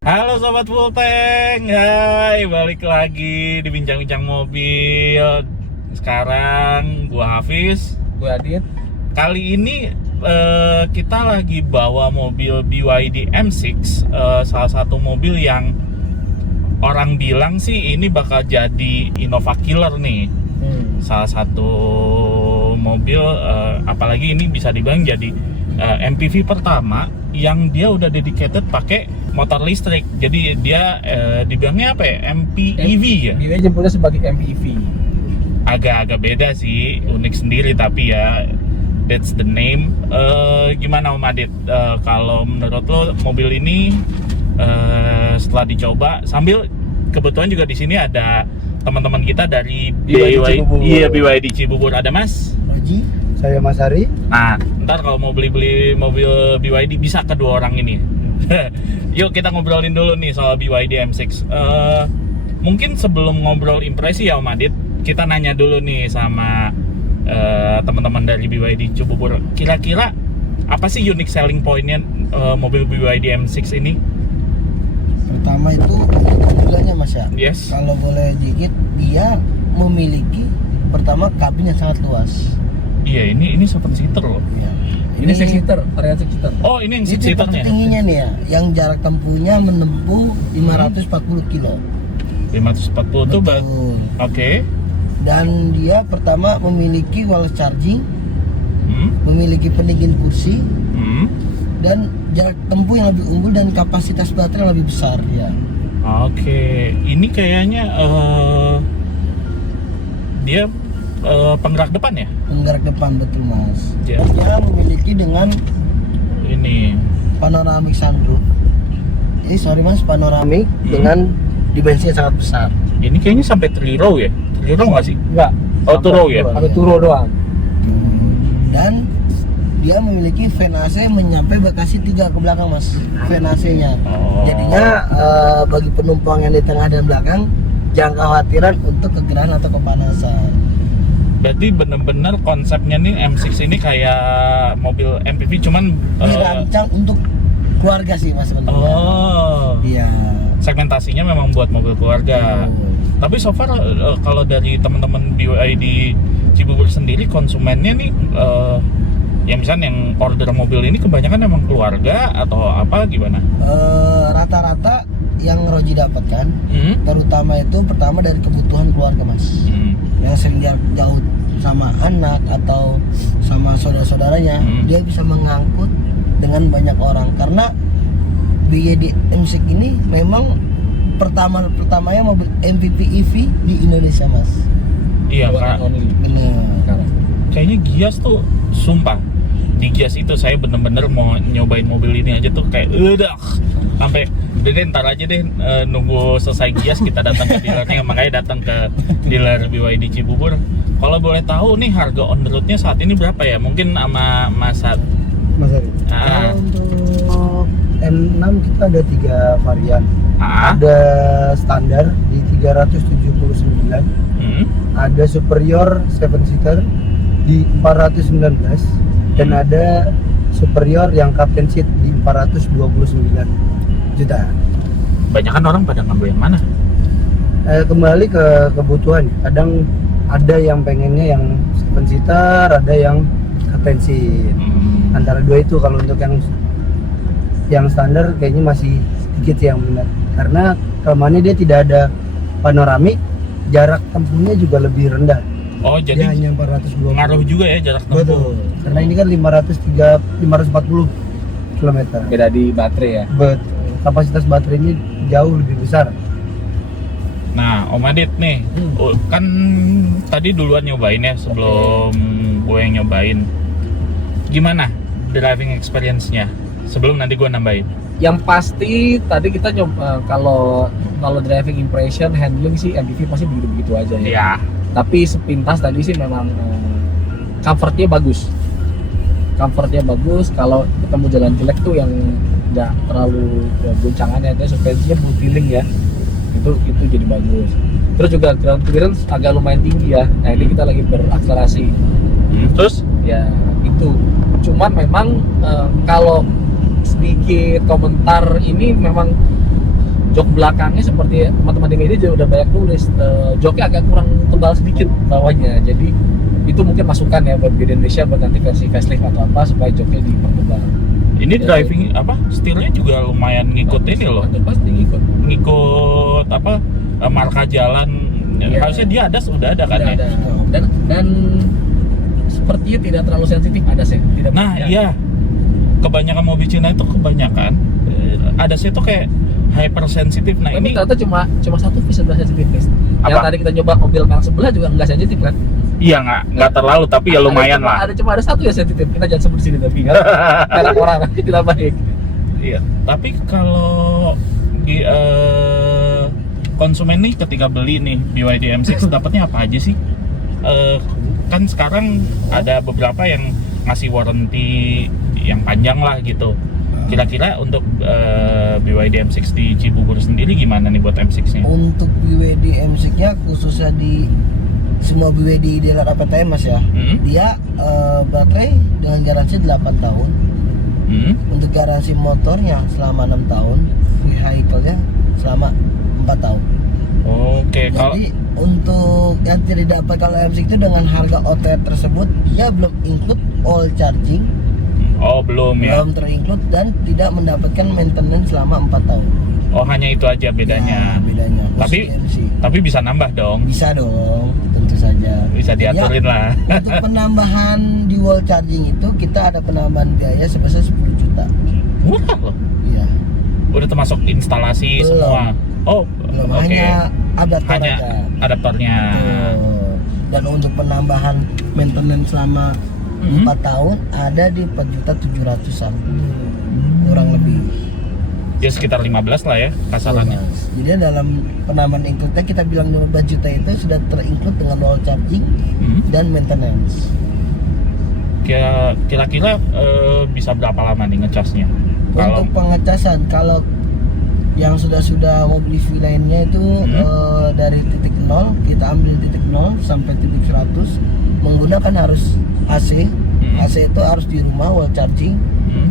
Halo Sobat Full Tank, hai, balik lagi di Bincang-Bincang Mobil. Sekarang gua Hafiz, Gue Adit. kali ini kita lagi bawa mobil BYD M6, salah satu mobil yang orang bilang sih ini bakal jadi Innova killer nih. Salah satu mobil, apalagi ini bisa dibilang jadi MPV pertama yang dia udah dedicated pakai motor listrik. Jadi dia dibilangnya apa ya? MPEV ya? Dia jemputnya sebagai MPEV. Agak-agak beda sih, unik sendiri, tapi ya that's the name. Gimana Om Adit? Kalau menurut lo mobil ini setelah dicoba, sambil kebetulan juga di sini ada teman-teman kita dari BYD Cibubur. Ada Mas Haji, saya Mas Hari. Nah, ntar kalau mau beli mobil BYD bisa kedua orang ini. Yuk kita ngobrolin dulu nih soal BYD M6. Mungkin sebelum ngobrol impresi ya Om Adit, kita nanya dulu nih sama teman-teman dari BYD Cibubur. Kira-kira apa sih unique selling point-nya mobil BYD M6 ini? Pertama itu mobilnya Mas ya. Yes. Kalau boleh dikit, dia memiliki pertama kabin yang sangat luas. Iya, ini 7 seater loh. Ya. Ini 6 seater, varian 6 seater. Oh, ini yang 6 Ini seaternya. tingginya nih ya, yang jarak tempuhnya menempuh 540 kilo. 540 tuh Betul. Oke. Dan dia pertama memiliki wireless charging, Hmm. memiliki pendingin kursi, Hmm. dan jarak tempuh yang lebih unggul dan kapasitas baterai yang lebih besar ya. Oke, ini kayaknya dia penggerak depan ya? Penggerak depan, betul Mas. Ya. Dia memiliki dengan Ini. panoramic sunroof. Sorry Mas, panoramik dengan dimensi yang sangat besar. Ini kayaknya sampai 3 row ya? 3 row nggak sih? Enggak. Oh, 2 row ya? Ada turo doang. Dan dia memiliki fan AC menyampai bagasi 3 ke belakang Mas. Fan AC-nya. Oh. Jadinya bagi penumpang yang di tengah dan belakang jangan kekhawatiran untuk kegerahan atau kepanasan. Berarti bener-bener konsepnya nih M6 ini kayak mobil MPV cuman Dirancang untuk keluarga sih Mas sebenarnya. oh, Iya. segmentasinya memang buat mobil keluarga. Tapi so far kalau dari teman-teman BYD Cibubur sendiri, konsumennya nih ya misalnya yang order mobil ini kebanyakan emang keluarga atau apa gimana? Rata-rata yang Roji dapatkan, Hmm? terutama itu pertama dari kebutuhan keluarga Mas. Hmm. Yang sering jarak jauh sama anak atau sama saudara-saudaranya, dia bisa mengangkut dengan banyak orang karena BYD M6 ini memang pertamanya mobil MPV EV di Indonesia Mas. Iya, One Kak. and only. Bener. Kayaknya Gias tuh sumpah di Gias itu saya bener-bener mau nyobain mobil ini aja tuh kayak udah sampai udah deh ntar aja deh nunggu selesai Gias kita datang ke dealernya, makanya datang ke dealer BYD Cibubur. Kalau boleh tahu nih harga on the roadnya saat ini berapa ya? Mungkin sama Mas Ad. Mas Ari. Ah. Untuk M6 kita ada 3 varian. Ah. Ada standar di 379, Hmm. ada superior 7 seater di 419, dan ada superior yang captain seat di 429 juta. Banyak kan orang pada ngambil yang mana? Kembali ke kebutuhan. Kadang ada yang pengennya yang 7 seater, ada yang captain seat. Antara dua itu. Kalau untuk yang standar kayaknya masih sedikit sih yang benar. Karena kelemahannya dia tidak ada panoramik, jarak tempuhnya juga lebih rendah. Oh, Dia jadi hanya 420. ngaruh juga ya jarak tempuh. Betul. Karena ini kan 540 km. Beda di baterai ya. Betul. Kapasitas baterainya jauh lebih besar. Nah, Om Adit nih, kan tadi duluan nyobain ya sebelum gue yang nyobain. Gimana driving experience-nya sebelum nanti gue nambahin. Yang pasti tadi kita nyoba kalau driving impression, handling sih MPV pasti begitu-begitu aja ya. Iya. Tapi sepintas tadi sih memang comfortnya bagus. Comfortnya bagus. Kalau ketemu jalan jelek tuh yang nggak terlalu goncangannya, itu suspensinya multiling ya. Itu jadi bagus. Terus juga ground clearance agak lumayan tinggi ya. Nah ini kita lagi berakselerasi. Terus Ya itu. Cuman memang kalau sedikit komentar ini memang jok belakangnya seperti teman-teman di media juga udah banyak tulis joknya agak kurang tebal sedikit bawahnya, jadi itu mungkin masukan ya buat di Indonesia buat nanti versi facelift atau apa supaya joknya dipertebal. ini Ya, driving apa stylenya juga lumayan ngikut ini loh, Itu pasti ngikut apa marka jalan. Iya. Harusnya dia sudah ada kan Tidak ya. ada. Dan sepertinya tidak terlalu sensitif ada sih, tidak Nah banyak. iya, kebanyakan mobil Cina itu kebanyakan ada sih tuh kayak hypersensitif. Nah Tapi ini ternyata cuma satu piece sebelah sensitif. Yang Apa? tadi kita nyoba mobil yang sebelah juga nggak sensitif kan? iya nggak terlalu tapi ya lumayan lah. Ada satu yang sensitif. Kita jangan sebut di sini tapi kan. Karena orang tidak baik. Iya, tapi kalau di konsumen nih ketika beli nih BYD M6 dapatnya apa aja sih? Kan sekarang ada beberapa yang ngasih warranty yang panjang lah gitu. Kira-kira untuk BYD M6 di Cibubur sendiri gimana nih buat M6-nya? Untuk BYD M6-nya khususnya di semua BYD dealer APTM Mas ya, dia baterai dengan garansi 8 tahun. Untuk garansi motornya selama 6 tahun, vehicle-nya selama 4 tahun. Oke, kalau Jadi untuk yang tidak dapat kalau M6 itu dengan harga OTR tersebut, dia belum include all charging, belum ya. belum terinclude dan tidak mendapatkan maintenance selama 4 tahun. Oh, hanya itu aja bedanya. Ya, bedanya. Tapi- Khusus MC. Tapi bisa nambah dong. Bisa dong, tentu saja. Bisa diaturin lah. Untuk penambahan di wall charging itu kita ada penambahan biaya sebesar 10 juta. Murah loh. Iya. Udah termasuk instalasi Belum. semua. Oh, Belum oke. hanya adaptor Hanya aja. adaptornya. Tuh. Dan untuk penambahan maintenance selama 4 tahun ada di 4.700-an kurang lebih. Ya sekitar 15 lah ya kasarannya. Jadi dalam penambahan include kita bilang 15 juta itu sudah terinclude dengan wall charging dan maintenance. Kira-kira bisa berapa lama nih ngecasnya? Kalau Untuk pengecasan kalau yang sudah mobil EV lainnya itu dari titik 0 kita ambil titik 0 sampai titik 100 menggunakan harus AC. AC itu harus di rumah wall charging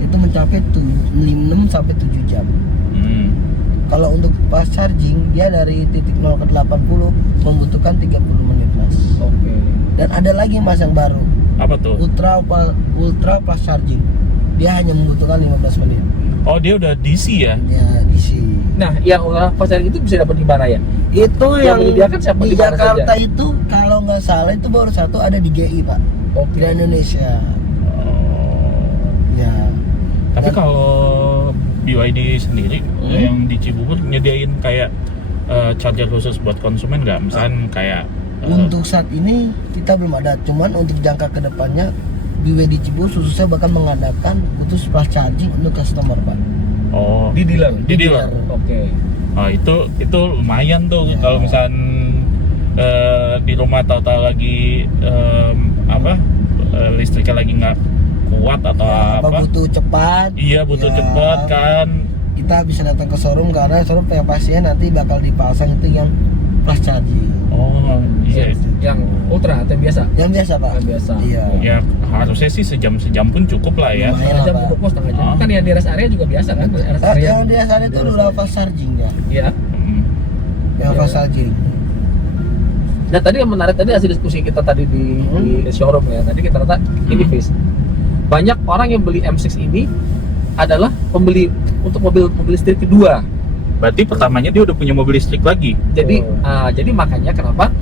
itu mencapai 6 sampai 7 jam. Kalau untuk fast charging dia dari titik 0 ke 80 membutuhkan 30 menit Mas. Oke. Dan ada lagi Mas yang baru, apa tuh? ultra fast charging. Dia hanya membutuhkan 15 menit. Oh, dia udah DC ya? Ya DC. Nah, yang ultra fast charging itu bisa dapat di mana ya? Itu Yang yang menyediakan siapa di di mana Jakarta saja? itu kalau nggak salah itu baru satu ada di GI Pak. Oke. Di Indonesia. Ya. Tapi Dan- kalau BYD sendiri yang di Cibubur nyediain kayak charger khusus buat konsumen nggak? Misalnya kayak Untuk saat ini kita belum ada. Cuman untuk jangka kedepannya BYD Cibubur khususnya bakal mengadakan khusus fast charging untuk customer Pak. oh Di dealer. di dealer. Oke. Oh, itu lumayan tuh Ya. kalau misalnya di rumah tahu-tahu lagi listriknya lagi nggak kuat atau Ya, apa? butuh cepat. Iya butuh Ya. cepat kan. Kita bisa datang ke showroom karena showroom yang pastinya nanti bakal dipasang itu yang fast charging. Oh iya. Yang ultra atau yang biasa? Yang biasa Pak. Yang biasa. Iya. Ya harusnya sih sejam pun cukup lah ya. Lumayan. Setengah jam Pak. cukup, setengah jam. Oh. Kan yang di rest area juga biasa kan? Rest area. Yang biasa itu udah fast charging ya. Iya. Hmm. Yang Iya. fast charging. Nah tadi yang menarik tadi hasil diskusi kita tadi di showroom ya. Tadi kita kata ini Fis. Banyak orang yang beli M6 ini adalah pembeli untuk mobil listrik kedua. Berarti pertamanya dia udah punya mobil listrik lagi. Jadi jadi makanya kenapa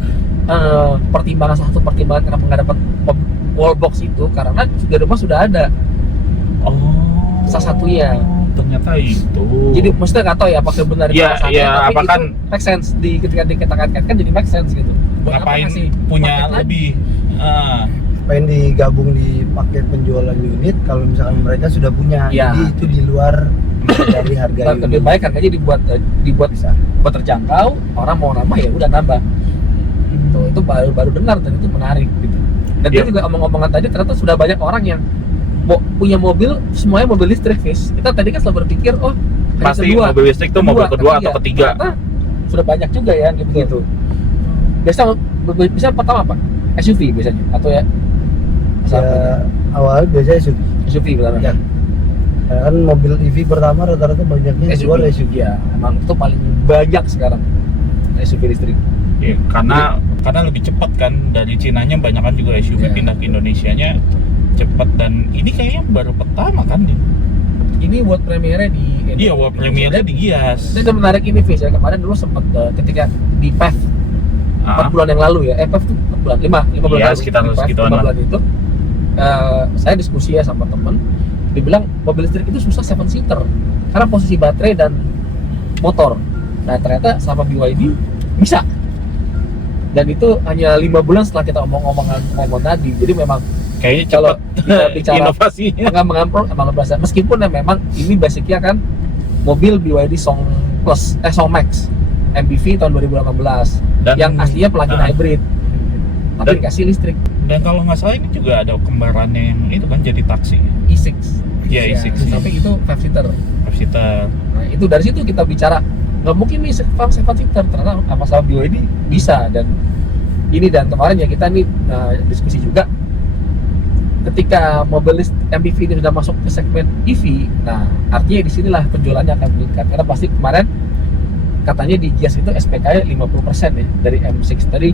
salah satu pertimbangan kenapa nggak dapat wallbox itu karena di rumah sudah ada. Oh. Salah satunya. Ternyata itu. Jadi maksudnya nggak tahu ya apakah benar itu Iya, alasannya, iya, tapi apa itu kan make sense ketika dikatakan jadi make sense gitu. Buat apa ngapain ngasih punya paket lagi? lebih? pengen digabung di paket penjualan unit kalau misalkan mereka sudah punya. Iya. Jadi itu di luar dari harga Dan lebih baik harganya dibuat bisa. terjangkau, orang mau nambah ya udah nambah. Itu baru dengar dan itu menarik gitu. Dan dia Iya. juga omong-omongan tadi ternyata sudah banyak orang yang punya mobil semuanya mobil listrik, Fis. Kita tadi kan selalu berpikir hanya Pasti mobil listrik tuh mobil kedua atau ketiga. Ternyata sudah banyak juga ya gitu. Bisa pertama apa? SUV biasanya atau ya Ya, awalnya biasanya SUV benar. Ya. Kan mobil EV pertama rata-rata banyaknya jual SUV. Ya, emang itu paling banyak sekarang SUV listrik. Ya, karena lebih cepat kan, dari Cinanya banyak kan juga SUV Iya. pindah ke Indonesianya cepat, dan ini kayaknya baru pertama kan nih. Ini buat premiernya di Iya, buat premiernya di Gias. Itu menarik ini, Fis ya. Kemarin dulu sempat ketika di PEV 4 bulan yang lalu ya. PEV tuh 4 bulan, 5 bulan Iya, lalu. sekitar Di PEV, segituan 5 lah. bulan itu saya diskusi ya sama temen, dibilang mobil listrik itu susah 7 seater karena posisi baterai dan motor. Nah ternyata sama BYD bisa, dan itu hanya 5 bulan setelah kita ngomong tadi. Jadi memang Kayaknya kalau cepat kita bicara inovasinya. mengampro emang berasa, meskipun ya memang ini basicnya kan mobil BYD Song Plus, Song Max MPV tahun 2018 Dan yang aslinya plug-in hybrid tapi Dan- dikasih listrik Dan kalau nggak salah ini juga ada kembarannya yang itu kan jadi taksi, E6. Iya, E6. Tapi itu 5 seater. Capsita. Nah, itu dari situ kita bicara nggak mungkin nih 7 seater, ternyata apa sama BYD bisa. Dan kemarin ya kita nih diskusi juga, ketika mobil MPV ini sudah masuk ke segmen EV, nah artinya disinilah penjualannya akan meningkat, karena pasti kemarin katanya di Gias itu SPK-nya 50% ya dari M6 tadi.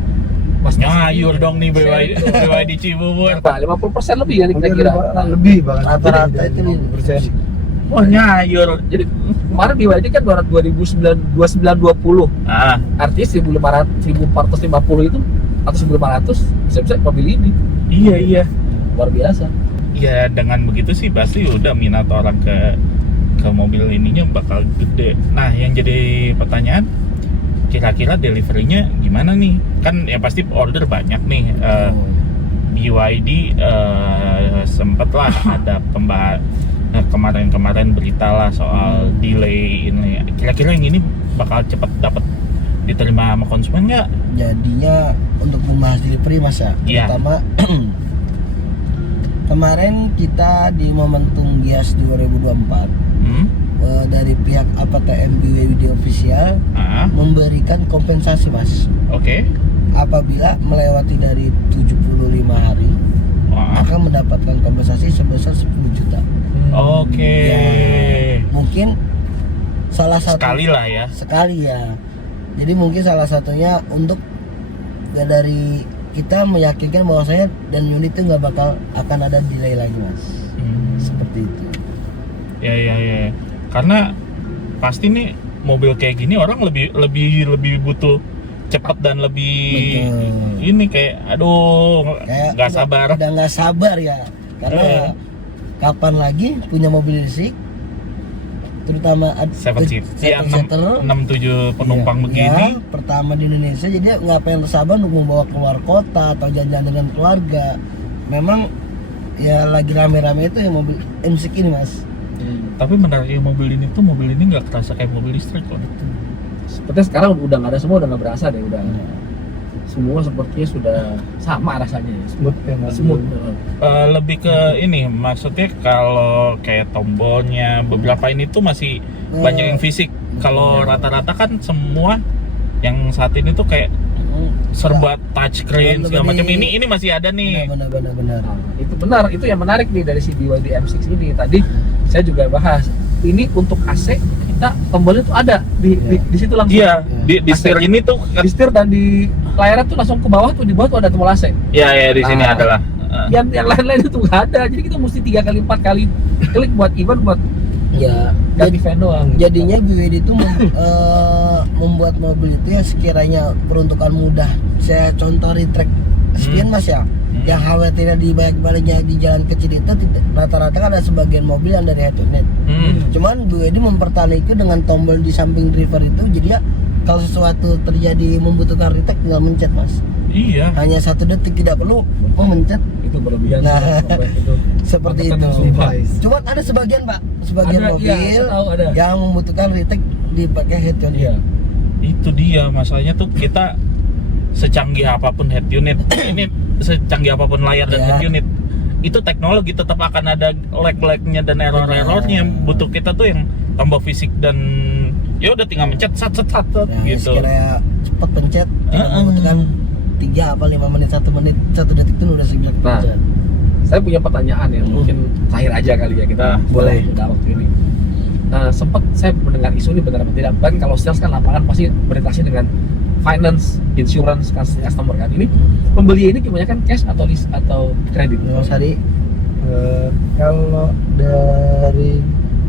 Mas Nyayur dong nih BYD Cibubur. Berapa? 50% lebih ya nih kira-kira. Lebih bahkan Rata-rata itu nih. Oh, nyayur. Jadi kemarin BYD kan 2920, Ah, artinya 1450 itu atau 1500 bisa-bisa mobil ini iya. luar biasa. Ya dengan begitu sih pasti udah minat orang ke mobil ininya bakal gede. Nah, yang jadi pertanyaan, kira-kira deliverynya gimana nih? Kan ya pasti order banyak nih. BYD sempet lah ada kemarin berita lah soal delay ini. Kira-kira yang ini bakal cepet dapat diterima sama konsumen nggak? Jadinya untuk membahas delivery Mas ya, Iya. pertama kemarin kita di momentum Gias 2024 dari pihak APTM BYD Official memberikan kompensasi Mas. Oke. Apabila melewati dari 75 hari Wah. akan mendapatkan kompensasi sebesar 10 juta. Oke. Ya, mungkin salah satu Sekali lah ya. sekali ya. Jadi mungkin salah satunya untuk dari kita meyakinkan bahwasanya dan unit itu nggak bakal akan ada delay lagi Mas. Seperti itu. Ya. Karena pasti nih mobil kayak gini orang lebih butuh cepat dan lebih Betul. ini kayak aduh Kayak nggak sabar. Udah nggak sabar ya. Karena kapan lagi punya mobil listrik, terutama 7 seat. Iya, 6-7 penumpang Iya, begini. ya, pertama di Indonesia, jadi nggak pengen sabar untuk membawa keluar kota atau jalan-jalan dengan keluarga. Memang ya lagi rame-rame itu yang mobil M6 ini Mas. Tapi menariknya mobil ini nggak kerasa kayak mobil listrik kok. Sepertinya sekarang udah nggak ada, semua udah nggak berasa deh, udah semua sepertinya sudah sama rasanya ya. Smooth. Lebih ke ini, maksudnya kalau kayak tombolnya beberapa ini tuh masih banyak yang fisik. Kalau rata-rata kan semua yang saat ini tuh kayak serba touchscreen segala macam. Ini masih ada nih. Benar. Nah, itu benar, itu yang menarik nih dari si BYD M6 ini. Tadi saya juga bahas, ini untuk AC kita tombolnya tuh ada di situ langsung. Iya, di setir ini tuh. Di setir dan di layarnya tuh langsung ke bawah tuh, di bawah tuh ada tombol AC. Iya, di sini Nah, adalah. Yang lain-lain itu nggak ada, jadi kita mesti 3 kali 4 kali klik buat event, buat Ya, ganti fan doang. jadinya BYD itu membuat mobil itu ya sekiranya peruntukan mudah. Saya contoh retract spion Mas ya. Yang khawatirnya di balik-baliknya di jalan kecil itu rata-rata kan ada sebagian mobil yang dari head to head. Cuman BYD mempertahankan itu dengan tombol di samping driver itu, jadi ya kalau sesuatu terjadi membutuhkan retract tinggal mencet Mas. Iya. Hanya 1 detik, tidak perlu memencet. Itu berlebihan Nah, sih, itu. Seperti Menekan itu. sumpah. Cuman ada sebagian Pak, sebagian Ada, mobil iya, saya tahu ada. yang membutuhkan retake dipakai head unit. Iya. Itu dia masalahnya tuh, kita secanggih apapun head unit ini, secanggih apapun layar dan Ya. head unit, itu teknologi tetap akan ada lag-lagnya dan error-errornya. Butuh kita tuh yang tambah fisik dan ya udah tinggal mencet sat Nah, gitu. sekiranya cepat pencet, tidak Heeh. membutuhkan 3 apa 5 menit, 1 menit, 1 detik itu udah siap Nah, pencet. saya punya pertanyaan yang mungkin terakhir aja kali ya, kita Boleh. udah waktu ini. Sempat saya mendengar isu ini benar apa tidak, kan kalau sales kan lapangan pasti berinteraksi dengan finance, insurance, customer kan. Ini pembeli ini kebanyakan cash atau lease atau kredit? Mas Hari, Kalau dari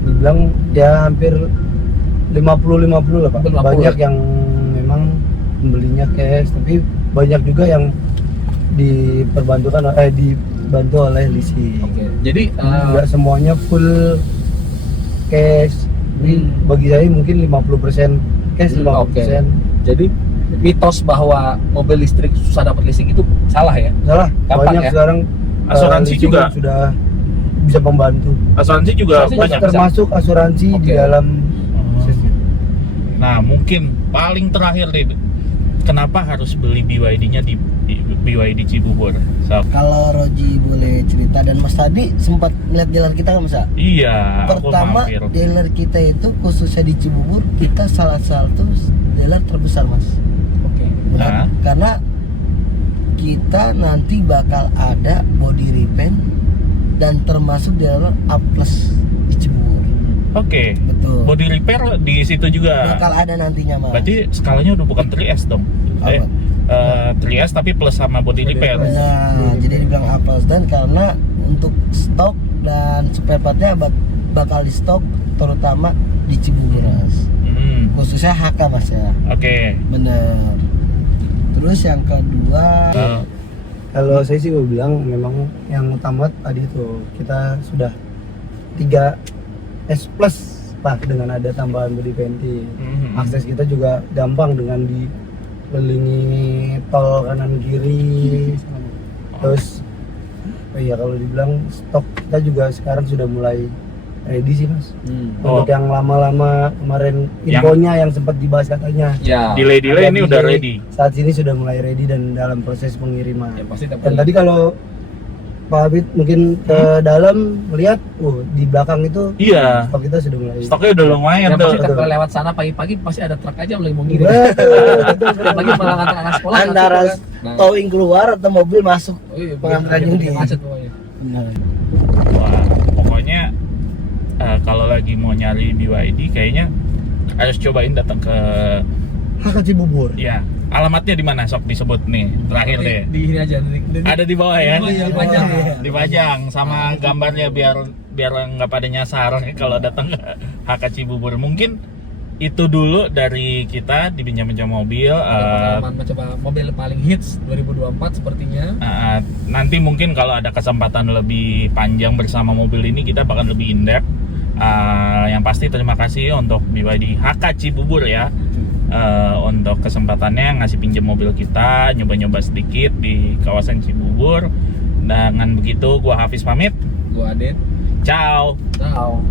dibilang ya hampir 50-50 lah Pak. 50. Banyak yang memang membelinya cash, tapi banyak juga yang dibantu oleh leasing. Oke. Jadi Nggak semuanya full cash. Jadi bagi saya mungkin 50% cash, 50%. Jadi mitos bahwa mobil listrik susah dapat leasing itu salah ya? Salah. Gampang Banyak ya? sekarang Asuransi leasing juga. sudah bisa membantu. Asuransi juga Asuransi banyak. Termasuk asuransi di Oke. dalam sistem. Nah, mungkin paling terakhir nih, kenapa harus beli BYD-nya di BYD Cibubur? So, kalau Roji boleh cerita, dan Mas tadi sempat melihat dealer kita nggak Mas? iya, aku Pertama, mampir. dealer kita itu khususnya di Cibubur, kita salah satu dealer terbesar Mas. Oke. Nah. Benar. Karena kita nanti bakal ada body repaint dan termasuk dealer A+ di Cibubur. Oke. Betul. Body repair di situ juga. Bakal ada nantinya Mas. Berarti skalanya udah bukan 3S dong. Apa? 3S tapi plus sama body repair. Nah, jadi dibilang A+, dan karena untuk stok dan spare partnya bakal di stok terutama di Cibubur Mas. Khususnya HK Mas ya. Oke. Bener. Terus yang kedua, Kalau saya sih gue bilang memang yang utama tadi tuh kita sudah 3S plus lah dengan ada tambahan body painting. Akses kita juga gampang dengan dikelilingi tol kanan kiri. Terus ya kalau dibilang stok kita juga sekarang sudah mulai ready sih Mas. Untuk yang lama-lama kemarin infonya yang sempat dibahas katanya. Ya. Delay ini udah delay. ready. Saat ini sudah mulai ready dan dalam proses pengiriman. Ya, pasti dapat. Dan tadi kalau Pak Abid mungkin ke dalam melihat, di belakang itu Iya. stok kita sudah mulai. Stoknya udah lumayan Ya, tuh. pasti kalau lewat sana pagi-pagi pasti ada truk aja mulai mau ngirim. Betul. Lagi malah ngantar anak sekolah. antara nggak suka, kan? Nah. towing keluar atau mobil masuk. Oh iya, pengangkatannya biar di- macet pokoknya. Wah, pokoknya kalau lagi mau nyari BYD kayaknya harus cobain datang ke, HK Cibubur. ya, alamatnya di mana, sok disebut nih terakhir deh. Di ini aja. Ada di bawah ya. Iya, dipajang ya. Dipajang sama gambarnya biar nggak pada nyasar kalau datang ke HK Cibubur. Mungkin itu dulu dari kita di Bincang-Bincang Mobil. Pengalaman mencoba mobil paling hits 2024 sepertinya. Nanti mungkin kalau ada kesempatan lebih panjang bersama mobil ini kita bakal lebih in-depth. Yang pasti terima kasih untuk BYD HK Cibubur ya, untuk kesempatannya ngasih pinjam mobil kita, nyoba-nyoba sedikit di kawasan Cibubur. Dengan begitu gua Hafiz pamit. Gua Aden. Ciao. Ciao.